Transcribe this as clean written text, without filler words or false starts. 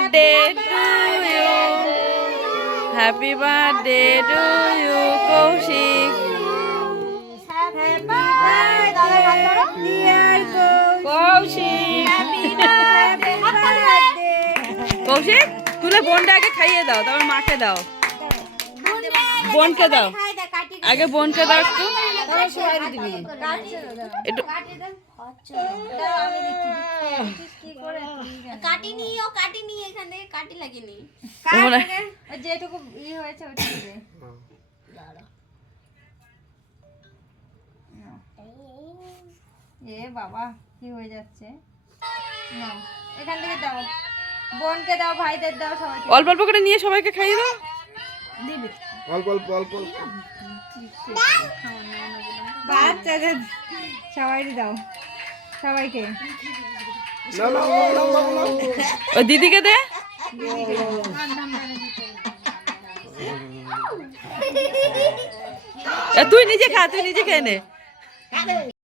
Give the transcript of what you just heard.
Birthday to you, happy birthday to you Kaushik. Kaushik তুলে বোনটা আগে খাইয়ে দাও, তারপর মাকে দাও। বোনকে দাও আগে, বোনকে দাও একটু একটু। যেটুকু ই হয়েছে ওটা দিবে। এ বাবা কি হয়ে যাচ্ছে, নাও এখান থেকে দাও, বোনকে দাও, ভাইদের দাও, সবাইকে অল্প অল্প করে নিয়ে সবাইকে খাইয়ে দাও। দিবে অল্প অল্প অল্প অল্প। বাচ্চাদের সবাইকে দাও, সবাইকে। নাও নাও নাও নাও নাও নাও। ওই দিদিকে দে। তুই নিজে খা, তুই নিজে খেয়ে নে।